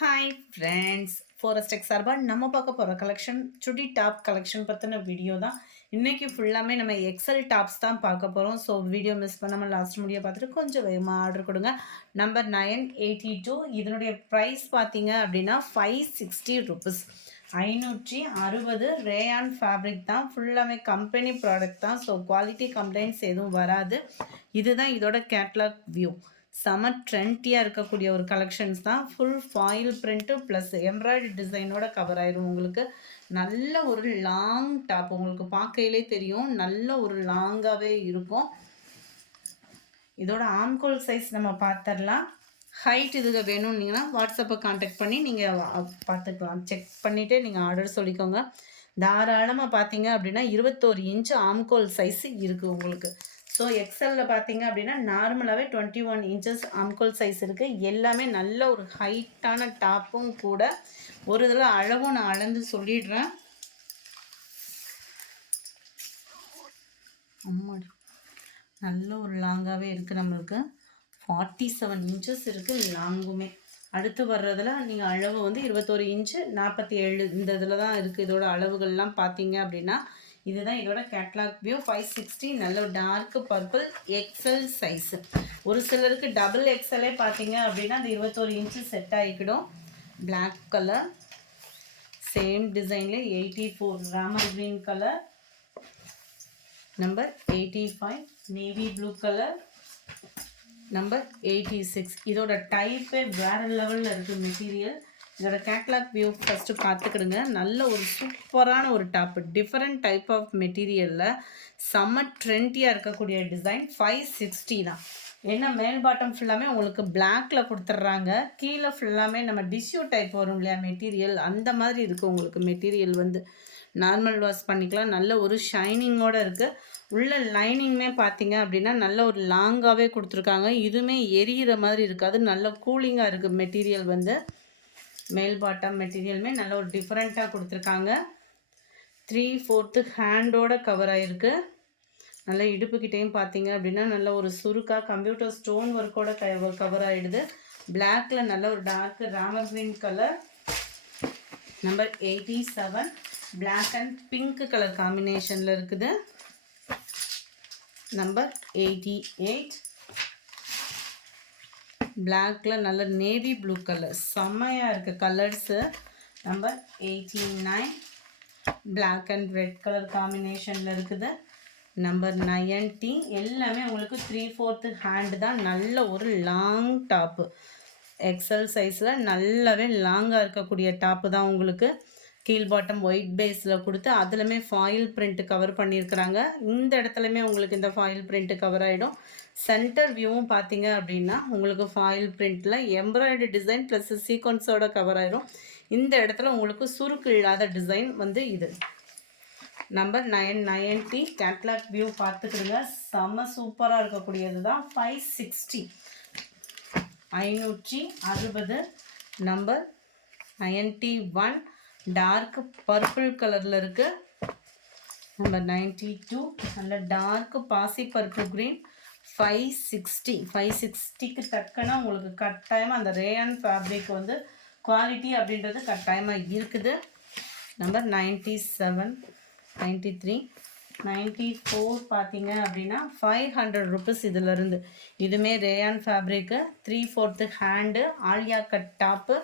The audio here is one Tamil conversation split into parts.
ஹாய் ஃப்ரெண்ட்ஸ், ஃபோரஸ்டெக் சார்பாக நம்ம பார்க்க போகிற கலெக்ஷன் சுடி டாப் கலெக்ஷன் பற்றின வீடியோ தான். இன்றைக்கி ஃபுல்லாமே நம்ம எக்ஸல் டாப்ஸ் தான் பார்க்க போகிறோம். ஸோ வீடியோ மிஸ் பண்ணாமல் லாஸ்ட் முடிய பார்த்துட்டு கொஞ்சம் வேகமாக ஆர்டர் கொடுங்க. நம்பர் 982. இதனுடைய ப்ரைஸ் பார்த்தீங்க அப்படின்னா 560 ருபீஸ். 560 ரேயான் ஃபேப்ரிக் தான். ஃபுல்லாமே கம்பெனி ப்ராடக்ட் தான். ஸோ குவாலிட்டி கம்ப்ளைண்ட்ஸ் எதுவும் வராது. இதுதான் இதோட கேட்லாக் வியூ. செம ட்ரெண்டியாக இருக்கக்கூடிய ஒரு கலெக்ஷன்ஸ் தான். Full foil print plus embroidery டிசைனோட கவர் ஆயிரும். உங்களுக்கு நல்ல ஒரு லாங் டாப், உங்களுக்கு பார்க்கையிலே தெரியும் நல்ல ஒரு லாங்காகவே இருக்கும். இதோட ஆம்கோல் சைஸ் நம்ம பார்த்துடலாம். ஹைட் இதுக்கு வேணும்னீங்கன்னா வாட்ஸ்அப்பை காண்டாக்ட் பண்ணி நீங்கள் பார்த்துக்கலாம். செக் பண்ணிவிட்டு நீங்கள் ஆர்டர் சொல்லிக்கோங்க. தாராளமாக பார்த்தீங்க அப்படின்னா 21 இன்ச்சு ஆம்கோல் சைஸ் இருக்குது உங்களுக்கு. ஸோ எக்ஸலில் பார்த்தீங்க அப்படின்னா நார்மலாகவே 21 இன்ச்சஸ் ஆம்கோல் சைஸ் இருக்குது. எல்லாமே நல்ல ஒரு ஹைட்டான டாப்பும் கூட. ஒரு இதில் அளவும் நான் அளந்து சொல்லிடுறேன். நல்ல ஒரு லாங்காகவே இருக்குது. நம்மளுக்கு 47 இன்ச்சஸ் இருக்குது லாங்குமே. அடுத்து வர்றதில் நீங்கள் அளவு வந்து 21 இன்ச்சு 47 இந்த இதில் தான் இருக்குது. இதோட அளவுகள்லாம் பார்த்தீங்க அப்படின்னா இதுதான் இதோட கேட்லாக் வியூ. 560 நல்ல டார்க் பர்பிள் எக்ஸல் சைஸு. ஒரு சிலருக்கு டபுள் எக்ஸலே பார்த்தீங்க அப்படின்னா அந்த 21 இன்ச்சு செட் ஆகிக்கிடும். பிளாக் கலர் சேம் டிசைனில் 84 ராமர் green colour. Number 85 navy blue colour. Number 86. இதோட டைப்பே வேறு லெவலில் இருக்குது மெட்டீரியல். இதோட கேட்லாக் வியூ ஃபஸ்ட்டு பார்த்துக்கிடுங்க. நல்ல ஒரு சூப்பரான ஒரு டாப்பு, டிஃப்ரெண்ட் டைப் ஆஃப் மெட்டீரியலில் செம்ம ட்ரெண்டியாக இருக்கக்கூடிய டிசைன். 560 தான். ஏன்னா மேல் பாட்டம் ஃபுல்லாமே உங்களுக்கு பிளாக்கில் கொடுத்துட்றாங்க. கீழே ஃபுல்லாமே நம்ம டிஷ்யூ டைப் வரும் இல்லையா மெட்டீரியல், அந்த மாதிரி இருக்குது உங்களுக்கு. மெட்டீரியல் வந்து நார்மல் வாஷ் பண்ணிக்கலாம். நல்ல ஒரு ஷைனிங்கோடு இருக்குது. உள்ள லைனிங்குமே பார்த்தீங்க அப்படின்னா நல்ல ஒரு லாங்காகவே கொடுத்துருக்காங்க. இதுவுமே எரியிற மாதிரி இருக்காது. நல்ல கூலிங்காக இருக்குது மெட்டீரியல் வந்து. மேல் பாட்டம் மெட்டீரியலுமே நல்ல ஒரு டிஃப்ரெண்ட்டாக கொடுத்துருக்காங்க. 3/4 ஹேண்டோட கவர் ஆகிருக்கு. நல்ல இடுப்புக்கிட்டேயும் பார்த்தீங்க அப்படின்னா நல்ல ஒரு சுருக்காக கம்ப்யூட்டர் ஸ்டோன் ஒர்க்கோட கவர் ஆகிடுது. பிளாக்கில் நல்ல ஒரு டார்க் ராமர் green colour. Number 87 black and pink colour காம்பினேஷனில் இருக்குது. நம்பர் 88 பிளாக்ல நல்ல நேவி ப்ளூ கலர் செம்மையாக இருக்குது colours. Number 89 black and red colour காம்பினேஷனில் இருக்குது. நம்பர் 90 எல்லாமே உங்களுக்கு 3/4 ஹேண்டு தான். நல்ல ஒரு லாங் டாப்பு, எக்ஸல் சைஸில் நல்லாவே லாங்காக இருக்கக்கூடிய டாப்பு தான் உங்களுக்கு. கீழ் பாட்டம் ஒயிட் பேஸில் கொடுத்து அதுலேயுமே ஃபாயில் பிரிண்ட் கவர் பண்ணியிருக்கிறாங்க. இந்த இடத்துலையுமே உங்களுக்கு இந்த ஃபாயில் பிரிண்ட் கவர் ஆகிடும். சென்டர் வியூவும் பார்த்தீங்க அப்படின்னா உங்களுக்கு ஃபாயில் பிரிண்ட்டில் எம்ப்ராய்டரி டிசைன் ப்ளஸ் சீக்வன்ஸோட கவர் ஆகிடும். இந்த இடத்துல உங்களுக்கு சுருக்கு இல்லாத டிசைன் வந்து இது. நம்பர் 990 கேட்லாக் வியூ பார்த்துக்கிடுங்க. செம்ம சூப்பராக இருக்கக்கூடியது தான். 560 560. நம்பர் 91 டார்க் பர்பிள் கலரில் இருக்குது. நம்பர் 92 நல்ல டார்க் பாசி பர்பிள் க்ரீன். 560க்கு தக்கன உங்களுக்கு கட்டாயமாக அந்த ரேயான் ஃபேப்ரிக் வந்து குவாலிட்டி அப்படின்றது கட்டாயமாக இருக்குது. நம்பர் 97 93 94 பார்த்தீங்க அப்படின்னா 500 ருபீஸ் இதிலிருந்து. இதுவுமே ரேயான் ஃபேப்ரிக்கு 3/4 ஹேண்டு ஆலியா கட் டாப்பு.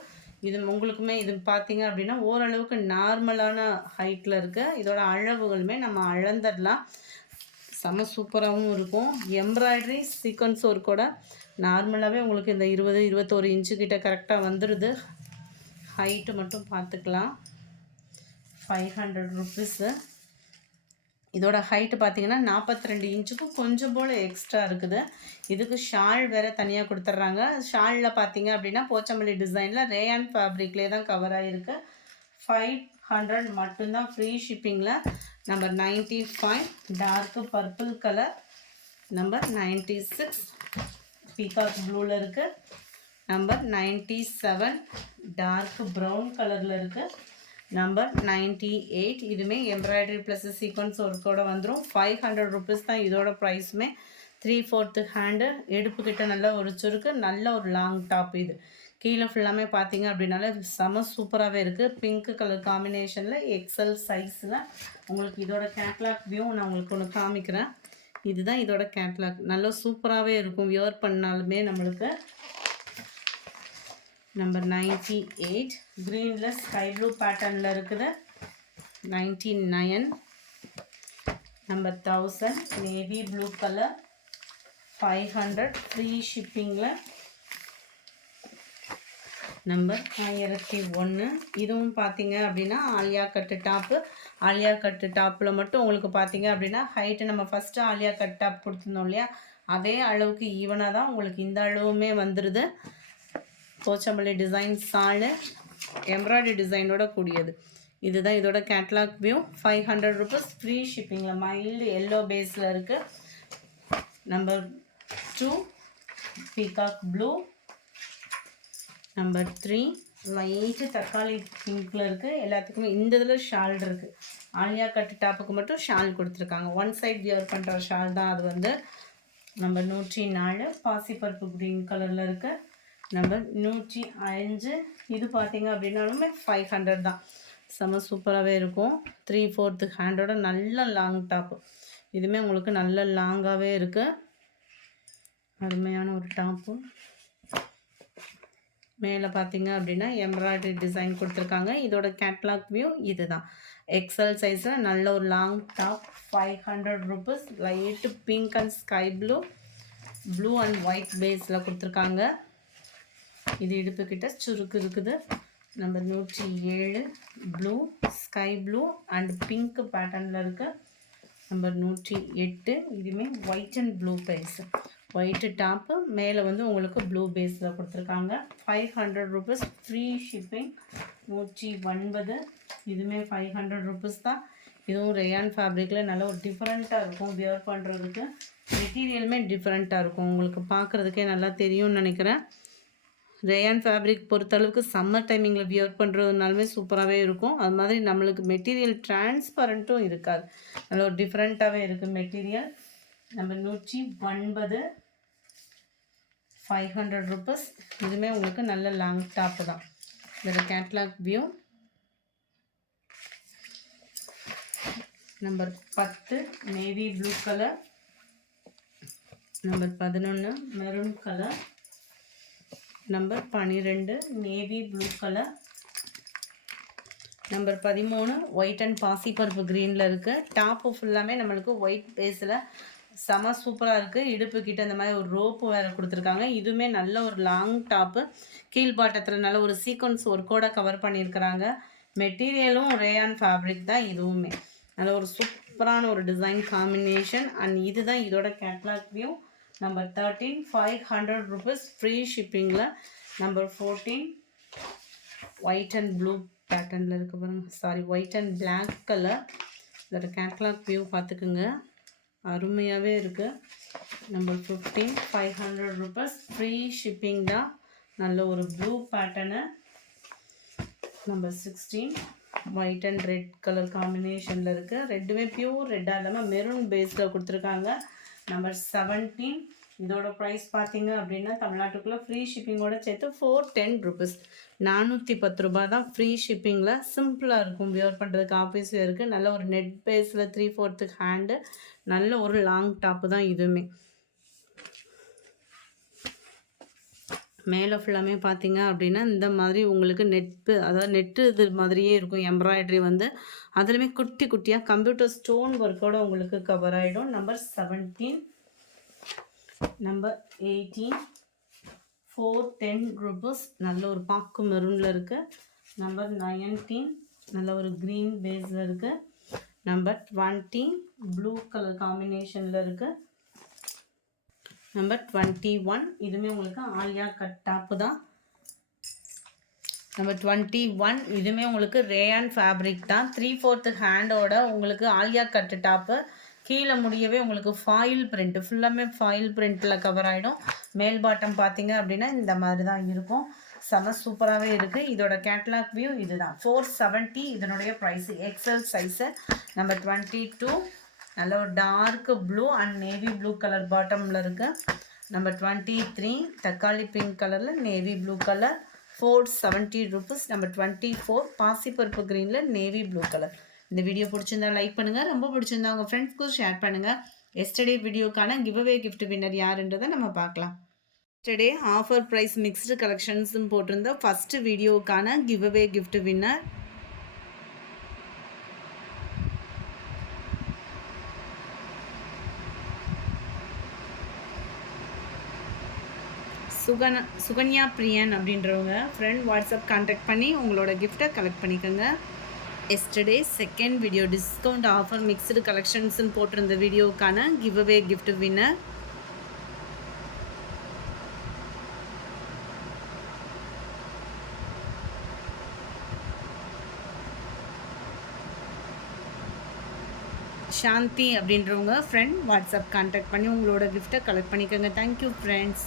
இது உங்களுக்குமே இது பார்த்தீங்க அப்படின்னா ஓரளவுக்கு நார்மலான ஹைட்டில் இருக்குது. இதோட அளவுகளுமே நம்ம அளந்துடலாம். செம்ம சூப்பராகவும் இருக்கும். எம்ப்ராய்டரி சீக்வன்ஸ் ஒர்க்கோட நார்மலாகவே உங்களுக்கு இந்த 20-21 இன்ச்சு கிட்ட கரெக்டாக வந்துடுது. ஹைட்டு மட்டும் பார்த்துக்கலாம். 500 ருபீஸு. இதோட ஹைட்டு பார்த்தீங்கன்னா 42 இன்ச்சுக்கும் கொஞ்சம் போல் எக்ஸ்ட்ரா இருக்குது. இதுக்கு ஷால் வேறு தனியாக கொடுத்துட்றாங்க. ஷாலில் பார்த்தீங்க அப்படின்னா போச்சம்பள்ளி டிசைனில் ரேயான் ஃபேப்ரிக்லேயே தான் கவர் ஆகிருக்கு. 500 மட்டும்தான் ஃப்ரீ ஷிப்பிங்கில். Number 95 dark purple colour. Number 96 peacock ப்ளூவில் இருக்குது. நம்பர் 97 டார்க் ப்ரௌன் கலரில் இருக்குது. நம்பர் 98 இதுவுமே எம்ப்ராய்டரி ப்ளஸ் சீக்வன்ஸ் ஒர்க்கோட வந்துடும். 500 ருபீஸ் தான் இதோட ப்ரைஸுமே. 3/4 ஹேண்டு, இடுப்புக்கிட்ட நல்ல ஒரு சுருக்கு, நல்ல ஒரு லாங் டாப். இது கீழே ஃபுல்லாமே பார்த்தீங்க அப்படின்னாலே செம சூப்பராகவே இருக்குது. பிங்க் கலர் காம்பினேஷனில் எக்ஸல் சைஸில். உங்களுக்கு இதோட கேட்லாக் வியூ நான் உங்களுக்கு ஒன்று காமிக்கிறேன். இதுதான் இதோட கேட்லாக். நல்லா சூப்பராகவே இருக்கும். வியர் பண்ணாலுமே நம்மளுக்கு. நம்பர் 98 க்ரீனில் ஸ்கை ப்ளூ பேட்டர்னில் இருக்குது. 99 number 1000 navy blue colour 500 free ஷிப்பிங்கில். நம்பர் 1001 இதுவும் பார்த்தீங்க அப்படின்னா Alia cut top. Alia cut டாப்பில் மட்டும் உங்களுக்கு பார்த்தீங்க அப்படின்னா ஹைட்டு நம்ம ஃபஸ்ட்டு ஆலியா கட் டாப் கொடுத்துருந்தோம் இல்லையா, அதே அளவுக்கு ஈவனாக தான் உங்களுக்கு இந்த அளவுமே வந்துடுது. போச்சம்பள்ளி டிசைன் சாலு எம்ப்ராய்டரி டிசைனோட கூடியது. இதுதான் இதோட கேட்லாக் வியூ. 500 ருபீஸ் ஃப்ரீ ஷிப்பிங்கில். மைல்டு எல்லோ பேஸில் இருக்குது. Number 2 peacock blue. Number 3 light தக்காளி பிங்க்கில் இருக்குது. எல்லாத்துக்குமே இந்த இதில் ஷால் இருக்குது. ஆலியா கட்டு டாப்புக்கு மட்டும் ஷால் கொடுத்துருக்காங்க. ஒன் சைட் வியர் பண்ணுற ஷால் தான் அது வந்து. நம்பர் 104 பாசிப்பருப்பு க்ரீன் கலரில் இருக்குது. நம்பர் 105 இது பார்த்தீங்க அப்படின்னாலுமே 500 தான். செம சூப்பராகவே இருக்கும். 3/4 ஹேண்டோட நல்ல லாங் டாப்பு. இதுவுமே உங்களுக்கு நல்ல லாங்காகவே இருக்குது. அருமையான ஒரு டாப்பு. மேலே பார்த்தீங்க அப்படின்னா எம்ப்ராய்டரி டிசைன் கொடுத்துருக்காங்க. இதோட கேட்லாக் வியூ இது தான். எக்ஸல் சைஸில் நல்ல ஒரு long top. 500 rupees. Light pink and sky blue, blue and white பேஸில் கொடுத்துருக்காங்க. இது இடுப்புக்கிட்ட சுருக்கு இருக்குது. Number 107 blue sky blue and pink பேட்டர்னில் இருக்குது. நம்பர் 108 இதுவுமே white and blue base. White top மேலே வந்து உங்களுக்கு ப்ளூ பேஸில் கொடுத்துருக்காங்க. 500 ருபீஸ் ஃப்ரீ ஷிப்பிங். 109 இதுவுமே 500 ருபீஸ் தான். இதுவும் ரேயான் ஃபேப்ரிக்கில் நல்ல ஒரு டிஃப்ரெண்ட்டாக இருக்கும் வியர் பண்ணுறதுக்கு. மெட்டீரியலுமே டிஃப்ரெண்ட்டாக இருக்கும். உங்களுக்கு பார்க்குறதுக்கே நல்லா தெரியும்னு நினைக்கிறேன். ரேயான் ஃபேப்ரிக் பொறுத்தளவுக்கு சம்மர் டைமிங்கில் வியர் பண்ணுறதுனாலுமே சூப்பராகவே இருக்கும். அது மாதிரி நம்மளுக்கு மெட்டீரியல் டிரான்ஸ்பரண்ட்டும் இருக்காது. நல்ல ஒரு டிஃப்ரெண்ட்டாகவே இருக்குது மெட்டீரியல். Number 109 500 rupees. இதுவுமே உங்களுக்கு நல்ல லாங் டாப்பு தான். இதோட catalogue view. Number 10 navy blue colour. Number 11 maroon colour. Number 12 navy blue colour. Number 13 white and பாசிப்பருப்பு க்ரீனில் இருக்குது. டாப்பு ஃபுல்லாமே நம்மளுக்கு ஒயிட் பேஸில் செம சூப்பராக இருக்குது. இடுப்பு கிட்ட இந்த மாதிரி ஒரு ரோப்பு வேறு கொடுத்துருக்காங்க. இதுவுமே நல்ல ஒரு லாங் டாப்பு. கீழ்பாட்டத்தில் நல்ல ஒரு சீக்வன்ஸ் ஒர்க்கோட கவர் பண்ணியிருக்கிறாங்க. மெட்டீரியலும் ரேயான் ஃபேப்ரிக் தான். இதுவுமே நல்ல ஒரு சூப்பரான ஒரு டிசைன் காம்பினேஷன். அண்ட் இதுதான் இதோட catalogue view. Number 13 500 rupees free ஷிப்பிங்கில். நம்பர் 14 ஒயிட் அண்ட் ப்ளூ பேட்டர்னில் இருக்க பாருங்க. Sorry white and black colour. இதோட கேட்லாக் வியூ பார்த்துக்குங்க. அருமையாகவே இருக்குது. நம்பர் 15 500 ருபீஸ் ஃப்ரீ ஷிப்பிங் தான். நல்ல ஒரு blue pattern. Number 16 white and red colour காம்பினேஷனில் இருக்குது. ரெட்டுமே பியூர் ரெட்டாக இல்லாமல் மெரூன் பேஸில் கொடுத்துருக்காங்க. நம்பர் 17 இதோட ப்ரைஸ் பார்த்தீங்க அப்படின்னா தமிழ்நாட்டுக்குள்ளே ஃப்ரீ ஷிப்பிங்கோட சேர்த்து 410 ருபீஸ். 410 ரூபா தான் ஃப்ரீ ஷிப்பிங்கில். சிம்பிளாக இருக்கும் வியர் பண்ணுறதுக்கு. ஆஃபீஸ் இருக்குது. நல்ல ஒரு நெட் பேஸில் 3/4 ஹேண்டு. நல்ல ஒரு லாங் டாப்பு தான் இதுவுமே. மேலே ஃபுல்லாமே பார்த்தீங்க அப்படின்னா இந்த மாதிரி உங்களுக்கு நெட்டு, அதாவது நெட்டு இது மாதிரியே இருக்கும். எம்ப்ராய்டரி வந்து அதுலேயுமே குட்டி குட்டியாக கம்ப்யூட்டர் ஸ்டோன் ஒர்க்கோடு உங்களுக்கு கவர் ஆகிடும். Number 17 number 18 410 rupees. நல்ல ஒரு பாக்கு மெரூனில் இருக்குது. நம்பர் 19 நல்ல ஒரு க்ரீன் பேஸில் இருக்குது. நம்பர் 20 ப்ளூ கலர் காம்பினேஷனில் இருக்குது. நம்பர் 21 இதுவுமே உங்களுக்கு ஆலியா கட் டாப்பு தான். நம்பர் 21 இதுவுமே உங்களுக்கு ரேயான் ஃபேப்ரிக் தான். 3/4 ஹேண்டோட உங்களுக்கு ஆலியா கட்டு டாப்பு. கீழே முடியவே உங்களுக்கு ஃபாயில் பிரிண்ட், ஃபுல்லாமே ஃபாயில் பிரிண்ட்டில் கவர் ஆகிடும். மேல் பாட்டம் பார்த்தீங்க அப்படின்னா இந்த மாதிரி தான் இருக்கும். செம சூப்பராகவே இருக்குது. இதோட கேட்லாக் வியூ இது தான். 470 இதனுடைய ப்ரைஸு. XL size. நம்பர் 22 நல்ல ஒரு dark blue and navy blue colour பாட்டமில் இருக்குது. நம்பர் 23 தக்காளி பிங்க் கலரில் navy blue colour. 470 rupees. Number 24 பாசிப்பருப்பு க்ரீனில் நேவி ப்ளூ கலர். இந்த வீடியோ பிடிச்சிருந்தா லைக் பண்ணுங்கள், ரொம்ப பிடிச்சிருந்தா உங்கள் ஃப்ரெண்ட்ஸ்க்கும் ஷேர் பண்ணுங்கள். எஸ்டர்டே வீடியோக்கான கிவ்அவே கிஃப்ட் வின்னர் யாருன்றதை நம்ம பார்க்கலாம். எஸ்டர்டே ஆஃபர் ப்ரைஸ் மிக்ஸ்டு கலெக்ஷன்ஸும் போட்டிருந்த ஃபஸ்ட்டு வீடியோக்கான giveaway gift winner Sukanya Priyan அப்படின்றவங்க ஃப்ரெண்ட் வாட்ஸ்அப் கான்டாக்ட் பண்ணி உங்களோட கிஃப்ட்டை கலெக்ட் பண்ணிக்கோங்க. Yesterday second video discount offer mixed கலெக்ஷன்ஸ்னு போட்டிருந்த வீடியோக்கான கிவ்அவே கிஃப்ட் வின்னர் சாந்தி அப்படின்றவங்க ஃப்ரெண்ட் வாட்ஸ்அப் கான்டாக்ட் பண்ணி உங்களோட கிஃப்ட்டை கலெக்ட் பண்ணிக்கோங்க. Thank you friends.